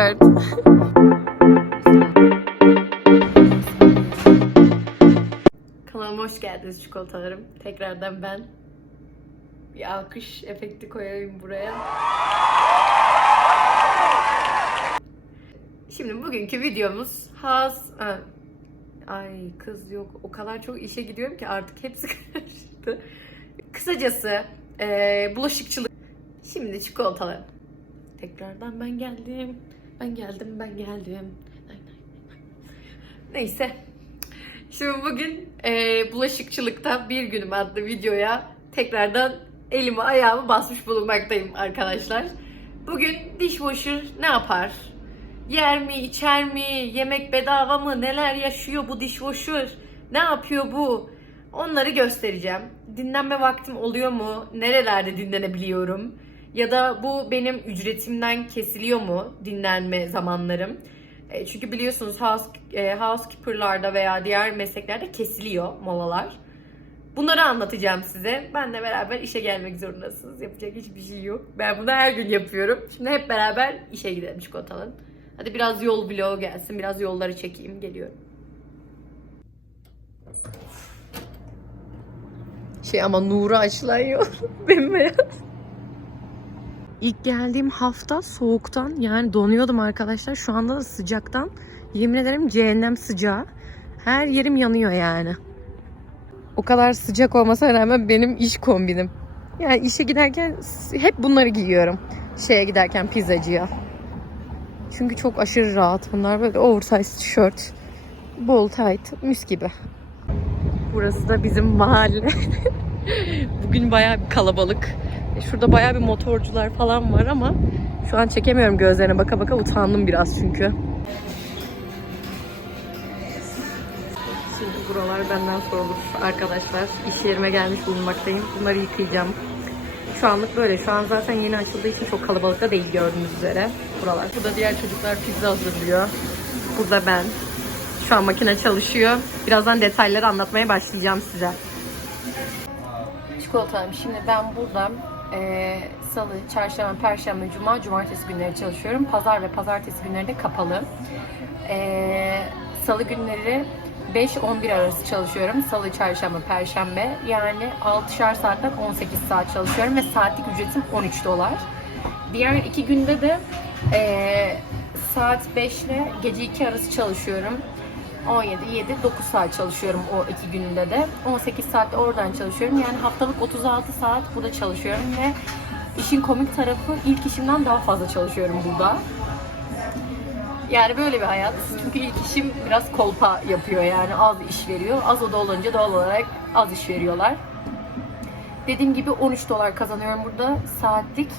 sert. Kanalıma hoş geldiniz çikolatalarım. Tekrardan ben bir alkış efekti koyayım buraya. Şimdi bugünkü videomuz Haz... Ha, Ay kız yok. O kadar çok işe gidiyorum ki artık hepsi karıştı. Kısacası eee, bulaşıkçılık. Şimdi çikolatalar. Tekrardan ben geldim. Ben geldim, ben geldim. Neyse. Şimdi bugün eee, bulaşıkçılıkta bir günüm adlı videoya tekrardan elimi ayağımı basmış bulunmaktayım arkadaşlar. Bugün dishwasher ne yapar? Yer mi, içer mi, yemek bedava mı, neler yaşıyor bu dishwasher, ne yapıyor bu? Onları göstereceğim. Dinlenme vaktim oluyor mu? Nerelerde dinlenebiliyorum? Ya da bu benim ücretimden kesiliyor mu dinlenme zamanlarım? E, Çünkü biliyorsunuz house, e, housekeeper'larda veya diğer mesleklerde kesiliyor molalar. Bunları anlatacağım size. Benle beraber işe gelmek zorundasınız. Yapacak hiçbir şey yok. Ben bunu her gün yapıyorum. Şimdi hep beraber işe gidelim çikolatalım. Hadi biraz yol vlogu gelsin. Biraz yolları çekeyim. Geliyorum. Şey ama nuru açılan yol. Bembeyaz. İlk geldiğim hafta soğuktan yani donuyordum arkadaşlar. Şu anda da sıcaktan. Yemin ederim cehennem sıcağı. Her yerim yanıyor yani. O kadar sıcak olmasına rağmen benim iş kombinim. Yani işe giderken hep bunları giyiyorum. Şeye giderken pizzacıya. Çünkü çok aşırı rahat. Bunlar böyle oversize tişört. Bol tight. Mis gibi. Burası da bizim mahalle. Bugün bayağı bir kalabalık. Şurada bayağı bir motorcular falan var ama şu an çekemiyorum gözlerine baka baka utandım biraz çünkü. Şimdi buralar benden sorulur arkadaşlar. İş yerime gelmiş bulunmaktayım. Bunları yıkayacağım. Şu anlık böyle. Şu an zaten yeni açıldığı için çok kalabalık da değil gördüğünüz üzere buralar. Burada diğer çocuklar pizza hazırlıyor. Burada ben. Şu an makine çalışıyor. Birazdan detayları anlatmaya başlayacağım size. Çikolatam. Şimdi ben burada eee, salı, çarşamba, perşembe, cuma, cumartesi günleri çalışıyorum. Pazar ve pazartesi günleri de kapalı. Eee, salı günleri 5-11 arası çalışıyorum. Salı, çarşamba, perşembe. Yani 6'şar saatten 18 saat çalışıyorum ve saatlik ücretim 13 dolar. Diğer iki günde de eee, saat 5 ile gece 2 arası çalışıyorum. 17, 7, 9 saat çalışıyorum o iki günde de. 18 saat de oradan çalışıyorum. Yani haftalık 36 saat burada çalışıyorum ve işin komik tarafı ilk işimden daha fazla çalışıyorum burada. Yani böyle bir hayat. Çünkü ilk işim biraz kolpa yapıyor yani az iş veriyor. Az oda olunca doğal olarak az iş veriyorlar. Dediğim gibi 13 dolar kazanıyorum burada saatlik.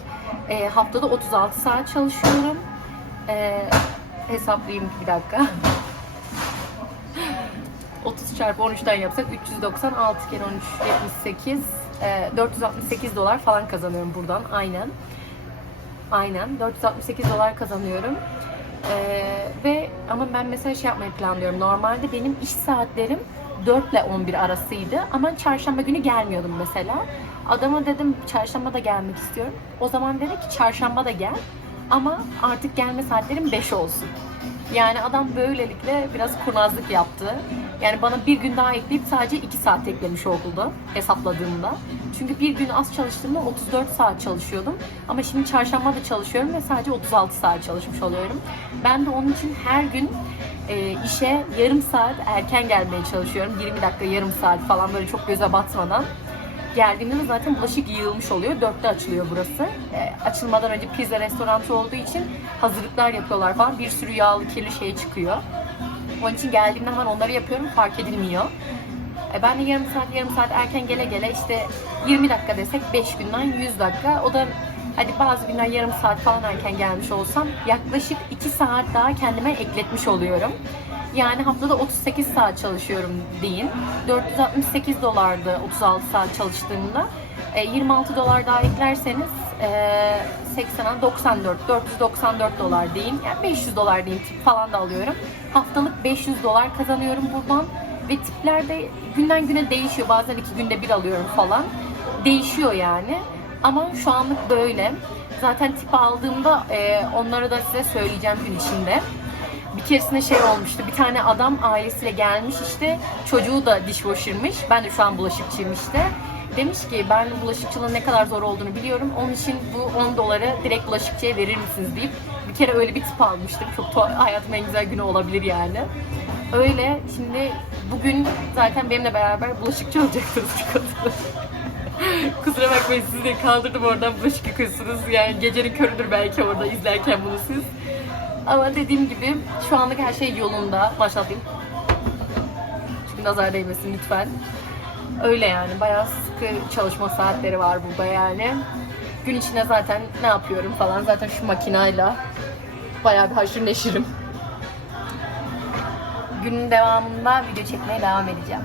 E, haftada 36 saat çalışıyorum. E, hesaplayayım bir dakika. 30 çarpı 13'ten yapsak 396 kere 13 78 e, 468 dolar falan kazanıyorum buradan aynen. Aynen 468 dolar kazanıyorum. E, ve ama ben mesela şey yapmayı planlıyorum. Normalde benim iş saatlerim 4 ile 11 arasıydı ama çarşamba günü gelmiyordum mesela. Adama dedim çarşamba da gelmek istiyorum. O zaman dedi ki çarşamba da gel ama artık gelme saatlerim 5 olsun. Yani adam böylelikle biraz kurnazlık yaptı. Yani bana bir gün daha ekleyip sadece 2 saat eklemiş oldu hesapladığımda. Çünkü bir gün az çalıştığımda 34 saat çalışıyordum. Ama şimdi çarşamba da çalışıyorum ve sadece 36 saat çalışmış oluyorum. Ben de onun için her gün e, işe yarım saat erken gelmeye çalışıyorum. 20 dakika, yarım saat falan böyle çok göze batmadan. Geldiğimde de zaten bulaşık yığılmış oluyor. Dörtte açılıyor burası. E, açılmadan önce pizza restoranı olduğu için hazırlıklar yapıyorlar falan. Bir sürü yağlı kirli şey çıkıyor. Onun için geldiğimde hemen onları yapıyorum. Fark edilmiyor. E, ben de yarım saat yarım saat erken gele gele işte 20 dakika desek 5 günden 100 dakika. O da hadi bazı günler yarım saat falan erken gelmiş olsam yaklaşık 2 saat daha kendime ekletmiş oluyorum. Yani haftada 38 saat çalışıyorum deyin. 468 dolardı 36 saat çalıştığımda. E, 26 dolar daha eklerseniz e, 80'a 94, 494 dolar deyin. Yani 500 dolar deyin tip falan da alıyorum. Haftalık 500 dolar kazanıyorum buradan. Ve tipler de günden güne değişiyor. Bazen iki günde bir alıyorum falan. Değişiyor yani. Ama şu anlık böyle. zaten tip aldığımda e, onları da size söyleyeceğim gün içinde. Bir keresinde şey olmuştu. Bir tane adam ailesiyle gelmiş işte. Çocuğu da dishwasher'mış. Ben de şu an bulaşıkçıyım işte. Demiş ki ben bulaşıkçılığın ne kadar zor olduğunu biliyorum. Onun için bu 10 doları direkt bulaşıkçıya verir misiniz deyip bir kere öyle bir tip almıştım. Çok hayatımın en güzel günü olabilir yani. Öyle şimdi bugün zaten benimle beraber bulaşıkçı olacaksınız çikolatalı. Kusura bakmayın sizi de kaldırdım oradan bulaşık yıkıyorsunuz. Yani gecenin körüdür belki orada izlerken bunu siz. Ama dediğim gibi şu anlık her şey yolunda. Başlatayım. Çünkü nazar değmesin lütfen. Öyle yani bayağı sıkı çalışma saatleri var burada yani. Gün içinde zaten ne yapıyorum falan zaten şu makinayla bayağı bir haşır neşirim. Günün devamında video çekmeye devam edeceğim.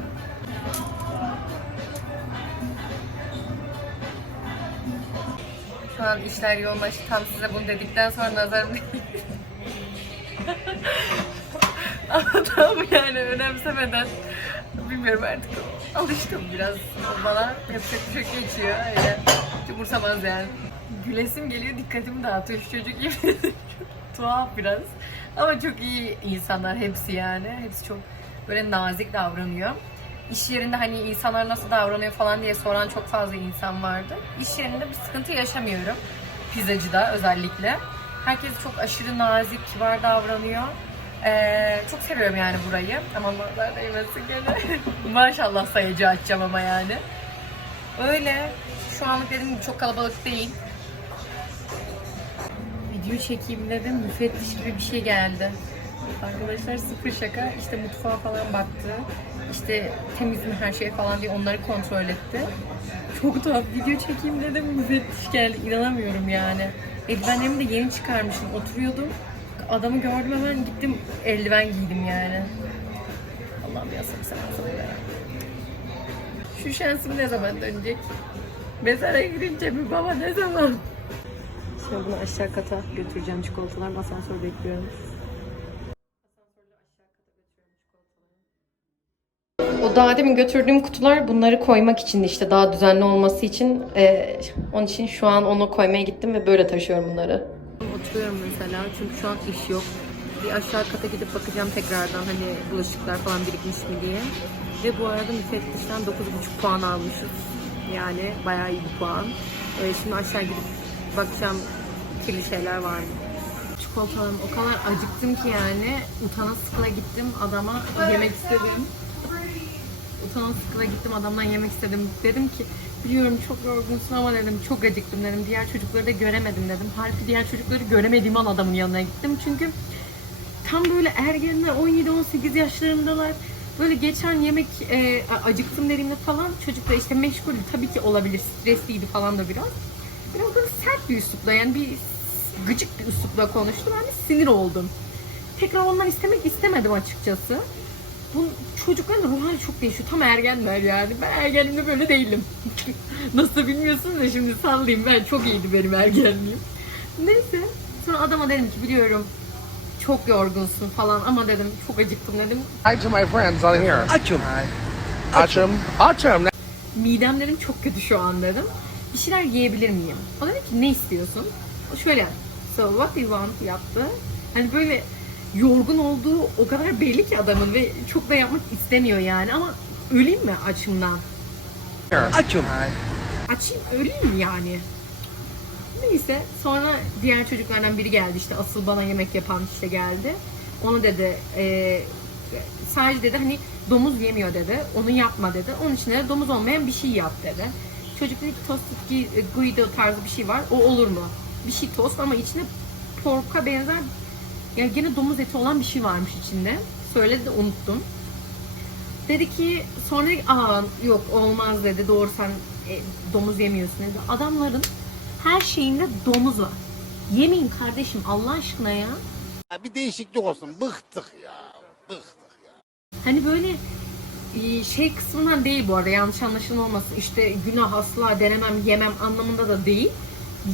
Şu an işler yoğunlaştı. Tam size bunu dedikten sonra nazarım Ama tam yani önemsemeden bilmiyorum artık alıştım biraz bana yapacak bir şey geçiyor öyle umursamaz yani. Gülesim geliyor dikkatimi dağıtıyor şu çocuk gibi tuhaf biraz ama çok iyi insanlar hepsi yani hepsi çok böyle nazik davranıyor. İş yerinde hani insanlar nasıl davranıyor falan diye soran çok fazla insan vardı. İş yerinde bir sıkıntı yaşamıyorum. Pizzacıda özellikle. Herkes çok aşırı nazik, kibar davranıyor. Ee, çok seviyorum yani burayı. Ama nazar değmesin gene. Maşallah sayıcı açacağım ama yani. Öyle. Şu anlık dediğim gibi çok kalabalık değil. Video çekeyim dedim. Müfettiş gibi bir şey geldi. Arkadaşlar sıfır şaka. İşte mutfağa falan baktı. İşte temiz mi her şey falan diye onları kontrol etti. Çok tuhaf. Video çekeyim dedim. Müfettiş geldi. İnanamıyorum yani. Eldivenlerimi de yeni çıkarmışım. Oturuyordum. Adamı gördüm hemen gittim eldiven giydim yani. Allah'ım ya sabır ya. Şu şansım ne zaman dönecek? Mezara girince mi baba ne zaman? Şimdi bunu aşağı kata götüreceğim çikolatalar. Asansör bekliyorum. Daha demin götürdüğüm kutular bunları koymak için işte daha düzenli olması için e, onun için şu an onu koymaya gittim ve böyle taşıyorum bunları. Oturuyorum mesela çünkü şu an iş yok. Bir aşağı kata gidip bakacağım tekrardan hani bulaşıklar falan birikmiş mi diye. Ve bu arada müfettişten 9,5 puan almışız. Yani bayağı iyi bir puan. E, şimdi aşağı gidip bakacağım kirli şeyler var mı? Çikolatalarım o kadar acıktım ki yani utana sıkıla gittim adama yemek istedim. Utana sıkıla gittim adamdan yemek istedim. Dedim ki biliyorum çok yorgunsun ama dedim çok acıktım dedim. Diğer çocukları da göremedim dedim. Halbuki diğer çocukları göremediğim an adamın yanına gittim. Çünkü tam böyle ergenler 17-18 yaşlarındalar. Böyle geçen yemek e, acıktım dediğimde falan çocuk işte meşgul tabii ki olabilir stresliydi falan da biraz. Biraz böyle sert bir üslupla yani bir gıcık bir üslupla konuştu. Ben de sinir oldum. Tekrar ondan istemek istemedim açıkçası. Bu çocukların da ruh hali çok değişiyor. Tam ergenler yani. Ben ergenliğimde böyle değilim. Nasıl bilmiyorsun da şimdi sallayayım. Ben çok iyiydi benim ergenliğim. Neyse. Sonra adama dedim ki biliyorum çok yorgunsun falan ama dedim çok acıktım dedim. Hi to my friends on here. Açım. Açım. Açım. Midem dedim çok kötü şu an dedim. Bir şeyler yiyebilir miyim? O dedi ki ne istiyorsun? O şöyle. So what do you want yaptı. Hani böyle yorgun olduğu o kadar belli ki adamın ve çok da yapmak istemiyor yani ama öleyim mi açımdan? Açım. Açayım öleyim mi yani? Neyse sonra diğer çocuklardan biri geldi işte asıl bana yemek yapan işte geldi. Onu dedi e, sadece dedi hani domuz yemiyor dedi. Onu yapma dedi. Onun için de domuz olmayan bir şey yap dedi. Çocuk dedi ki tost gi- guido tarzı bir şey var. O olur mu? Bir şey tost ama içinde porka benzer yani gene domuz eti olan bir şey varmış içinde. Söyledi de unuttum. Dedi ki sonra aa yok olmaz dedi. Doğru sen e, domuz yemiyorsun dedi. Adamların her şeyinde domuz var. Yemeyin kardeşim Allah aşkına ya. Bir değişiklik olsun. Bıktık ya. Bıktık. Hani böyle e, şey kısmından değil bu arada yanlış anlaşılma olmasın. İşte günah asla denemem yemem anlamında da değil.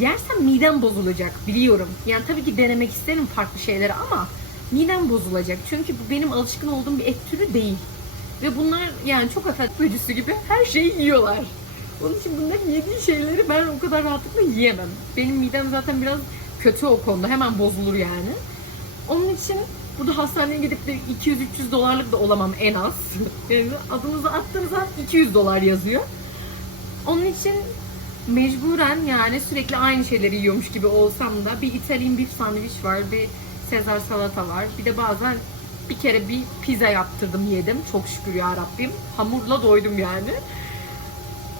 Yersem midem bozulacak biliyorum. Yani tabii ki denemek isterim farklı şeyleri ama midem bozulacak. Çünkü bu benim alışkın olduğum bir et türü değil. Ve bunlar yani çok affet böcüsü gibi her şeyi yiyorlar. Onun için bunların yediği şeyleri ben o kadar rahatlıkla yiyemem. Benim midem zaten biraz kötü o konuda. Hemen bozulur yani. Onun için burada hastaneye gidip de 200-300 dolarlık da olamam en az. Yani adınızı attığınız an 200 dolar yazıyor. Onun için mecburen yani sürekli aynı şeyleri yiyormuş gibi olsam da bir İtalyan beef sandviç var, bir Sezar salata var. Bir de bazen bir kere bir pizza yaptırdım yedim. Çok şükür ya Rabbim. Hamurla doydum yani.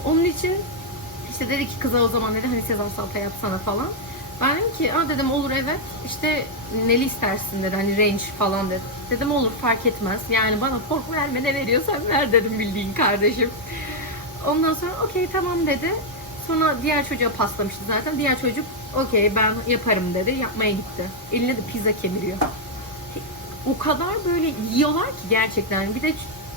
Onun için işte dedi ki kıza o zaman dedi hani Sezar salata yapsana falan. Ben dedim ki Aa, dedim olur evet işte neli istersin dedi hani range falan dedi. Dedim olur fark etmez yani bana pork verme ne veriyorsan ver dedim bildiğin kardeşim. Ondan sonra okey tamam dedi. Sonra diğer çocuğa paslamıştı zaten. Diğer çocuk okey ben yaparım dedi. Yapmaya gitti. Eline de pizza kemiriyor. O kadar böyle yiyorlar ki gerçekten. Bir de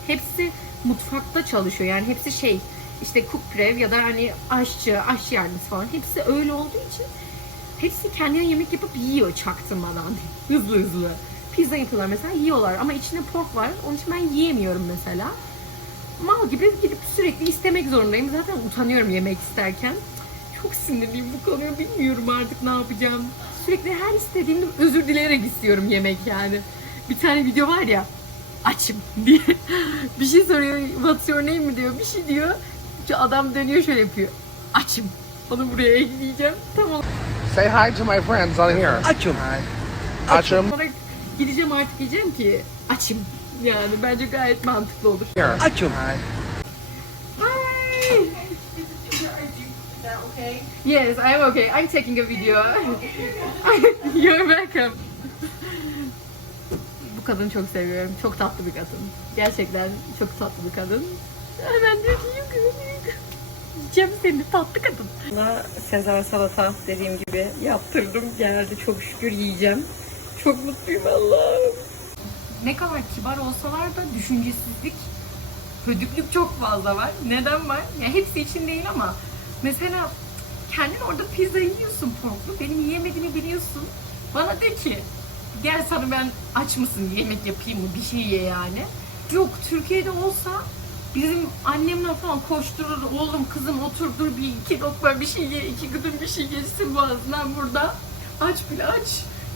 hepsi mutfakta çalışıyor. Yani hepsi şey işte cook prev ya da hani aşçı, aşçı yardımcısı falan. Hepsi öyle olduğu için hepsi kendine yemek yapıp yiyor çaktırmadan. Hızlı hızlı. Pizza yapıyorlar mesela yiyorlar ama içinde pork var. Onun için ben yiyemiyorum mesela mal gibi gidip sürekli istemek zorundayım. Zaten utanıyorum yemek isterken. Çok sinirliyim bu konuya. Bilmiyorum artık ne yapacağım. Sürekli her istediğimde özür dileyerek istiyorum yemek yani. Bir tane video var ya açım diye bir şey soruyor. What's your name mi diyor. Bir şey diyor. Şu adam dönüyor şöyle yapıyor. Açım. Onu buraya ekleyeceğim. Tamam. Say hi to my friends on here. Açım. Hi. Achum. Sonra gideceğim artık diyeceğim ki açım. Yani bence gayet mantıklı olur. Açım. Hi. Yes, I'm okay. I'm taking a video. You're welcome. Bu kadını çok seviyorum. Çok tatlı bir kadın. Gerçekten çok tatlı bir kadın. Hemen diyor ki yukarı yukarı. Yiyeceğim seni tatlı kadın. Buna Sezar salata dediğim gibi yaptırdım. Geldi çok şükür yiyeceğim. Çok mutluyum Allah'ım. Ne kadar kibar olsalar da düşüncesizlik hödüklük çok fazla var. Neden var? Ya hepsi için değil ama mesela kendin orada pizza yiyorsun porklu. Benim yiyemediğimi biliyorsun. Bana de ki gel sana ben aç mısın yemek yapayım mı bir şey ye yani. Yok Türkiye'de olsa bizim annemler falan koşturur oğlum kızım otur dur bir iki lokma bir şey ye iki gıdım bir şey geçsin boğazından burada aç bile aç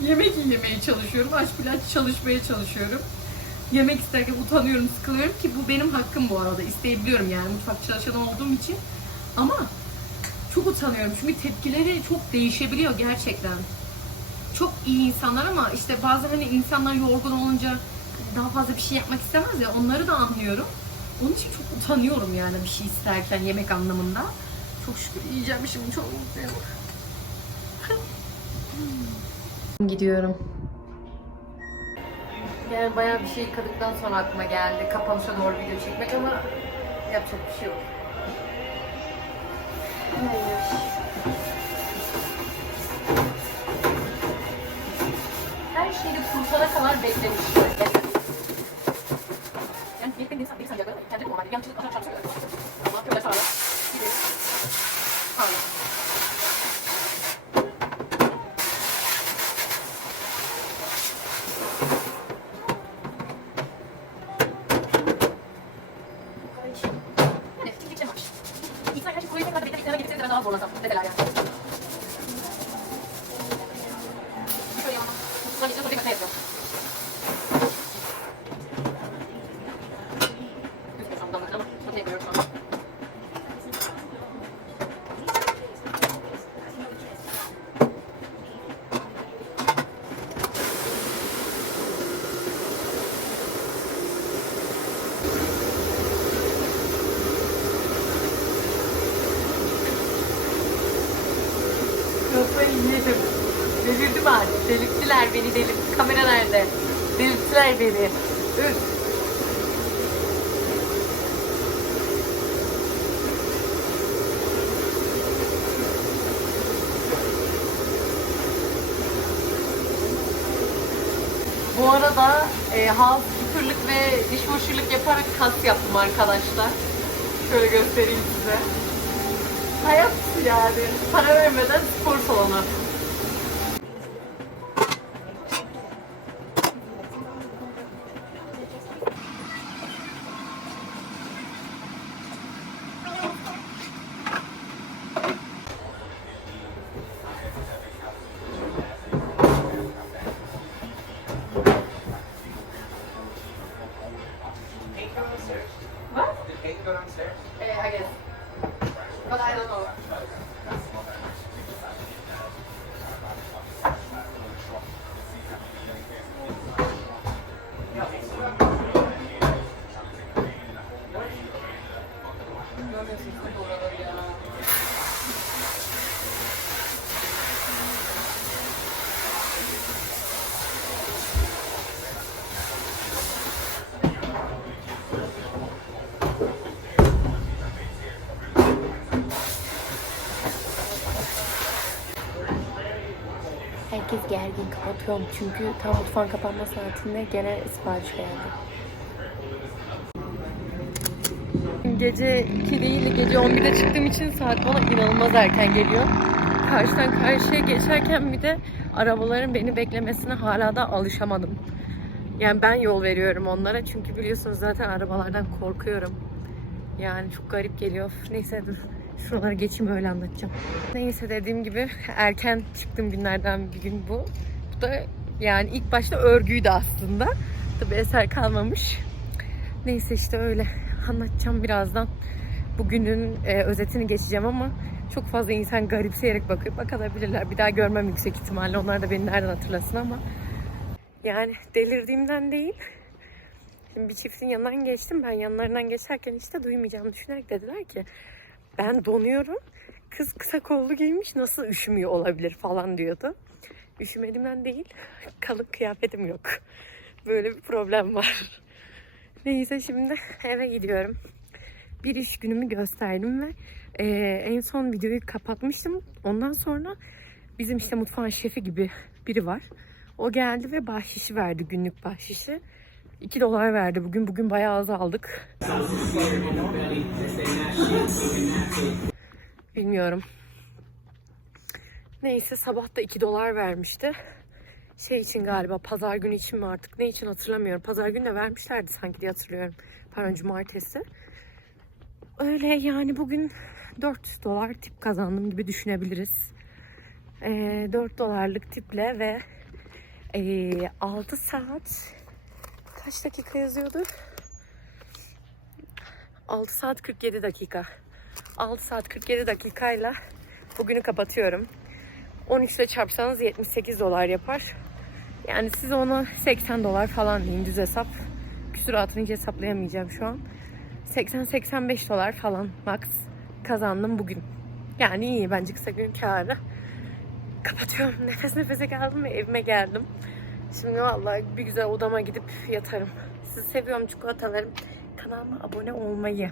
yemek yemeye çalışıyorum aç bile aç çalışmaya çalışıyorum yemek isterken utanıyorum, sıkılıyorum ki bu benim hakkım bu arada. İsteyebiliyorum yani mutfak çalışanı olduğum için. Ama çok utanıyorum çünkü tepkileri çok değişebiliyor gerçekten. Çok iyi insanlar ama işte bazen hani insanlar yorgun olunca daha fazla bir şey yapmak istemez ya onları da anlıyorum. Onun için çok utanıyorum yani bir şey isterken yemek anlamında. Çok şükür yiyeceğim şimdi çok mutluyum. Gidiyorum. Yani bayağı bir şey yıkadıktan sonra aklıma geldi. Kapanışa doğru video çekmek ama yapacak bir şey yok. Her şeyi kurtana kadar beklemiştim. Yani bir bir insan bir insan yakaladı. Kendi normalde yan çizip aşağı çarpıyor. Ama böyle sağlar. Gibi. Sağlar. Evet, kesinlikle var. İnsan gerçekten buraya ne kadar beklemek sana getirseniz ben daha zorlasam. Mesela yani. Şöyle yapalım. Ulan geçiyor, sonra bir kasa yapıyor. Gözüküyor şu an damladan ama sote yapıyorum şu an. Kafayı yedim. Delirdim artık. Delirttiler beni delirtti. Kamera nerede? Delirttiler beni. Bu arada e, housekeeper'lık ve dishwasher'lık yaparak kas yaptım arkadaşlar. Şöyle göstereyim size. Hayat yani. Para vermeden spor salonu. go downstairs? Hey, I guess. But I don't know. Kapatıyorum çünkü tam mutfağın kapanma saatinde gene sipariş geldi. Gece 2 değil de gece 11'de çıktığım için saat bana inanılmaz erken geliyor. Karşıdan karşıya geçerken bir de arabaların beni beklemesine hala da alışamadım. Yani ben yol veriyorum onlara çünkü biliyorsunuz zaten arabalardan korkuyorum. Yani çok garip geliyor. Neyse dur. Şuralara geçeyim öyle anlatacağım. Neyse dediğim gibi erken çıktığım günlerden bir gün bu. Bu da yani ilk başta örgüydü aslında. Tabi eser kalmamış. Neyse işte öyle anlatacağım birazdan. Bugünün e, özetini geçeceğim ama çok fazla insan garipseyerek bakıyor. Bakabilirler. Bir daha görmem yüksek ihtimalle. Onlar da beni nereden hatırlasın ama. Yani delirdiğimden değil. Şimdi bir çiftin yanından geçtim. Ben yanlarından geçerken işte duymayacağımı düşünerek dediler ki ben donuyorum. Kız kısa kollu giymiş nasıl üşümüyor olabilir falan diyordu. Üşümediğimden değil. Kalıp kıyafetim yok. Böyle bir problem var. Neyse şimdi eve gidiyorum. Bir iş günümü gösterdim ve e, en son videoyu kapatmıştım. Ondan sonra bizim işte mutfağın şefi gibi biri var. O geldi ve bahşişi verdi günlük bahşişi. 2 dolar verdi bugün. Bugün bayağı az aldık. Bilmiyorum. Neyse sabah da 2 dolar vermişti. Şey için galiba pazar günü için mi artık ne için hatırlamıyorum. Pazar günü de vermişlerdi sanki diye hatırlıyorum. Pardon cumartesi. Öyle yani bugün 4 dolar tip kazandım gibi düşünebiliriz. Ee, 4 dolarlık tiple ve ee, 6 saat kaç dakika yazıyordu? 6 saat 47 dakika. 6 saat 47 dakikayla bugünü kapatıyorum. 13 ile çarpsanız 78 dolar yapar. Yani siz onu 80 dolar falan deyin düz hesap. Küsuratını hiç hesaplayamayacağım şu an. 80-85 dolar falan max kazandım bugün. Yani iyi bence kısa gün kârı. Kapatıyorum. Nefes nefese kaldım ve evime geldim. Şimdi vallahi bir güzel odama gidip yatarım. Sizi seviyorum çikolatalarım. Kanalıma abone olmayı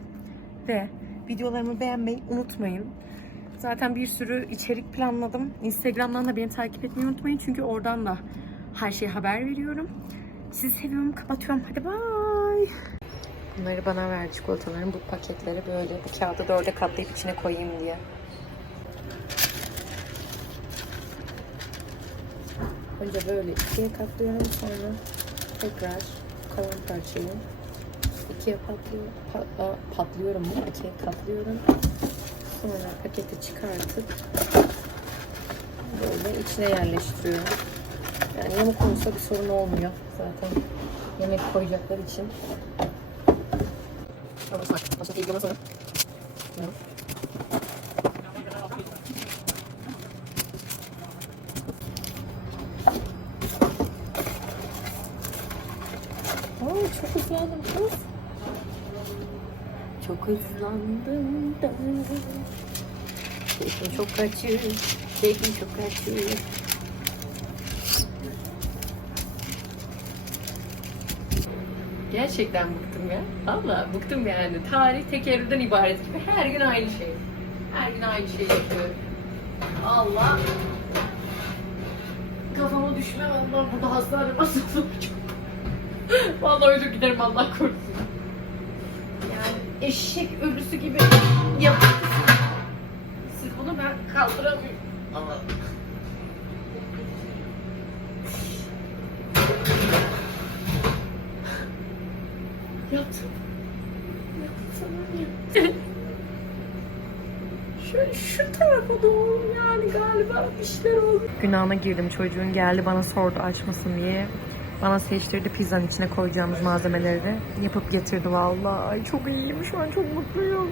ve videolarımı beğenmeyi unutmayın. Zaten bir sürü içerik planladım. Instagram'dan da beni takip etmeyi unutmayın. Çünkü oradan da her şeyi haber veriyorum. Sizi seviyorum. Kapatıyorum. Hadi bay. Bunları bana ver çikolataların bu paketleri böyle bu kağıdı dörde katlayıp içine koyayım diye. Önce böyle ikiye katlıyorum sonra tekrar kalan parçayı ikiye patlıyor, patla, patlıyorum mu? İkiye katlıyorum. Sonra paketi çıkartıp böyle içine yerleştiriyorum. Yani yamuk olursa bir sorun olmuyor zaten yemek koyacaklar için. Tamam. Başka ilgi olmasa. Çok hızlandım kız. Çok hızlandım da. Keyfim çok kaçıyor. Keyfim çok kaçıyor. Gerçekten bıktım ya. Valla bıktım yani. Tarih tekerrürden ibaret gibi. Her gün aynı şey. Her gün aynı şeyi yapıyorum. Allah. Kafama düşme Allah burada hastane masası olacak. Vallahi ölür giderim Allah korusun. Yani eşek ölüsü gibi yapıyorsunuz. Siz bunu ben kaldıramıyorum. Ama Yattım. Yattım. Şu, şu tarafa doğru yani galiba bir şeyler oldu. Günahına girdim çocuğun geldi bana sordu açmasın diye. Bana seçtirdi pizzanın içine koyacağımız malzemeleri de yapıp getirdi vallahi. Ay çok iyiyim şu an çok mutluyum.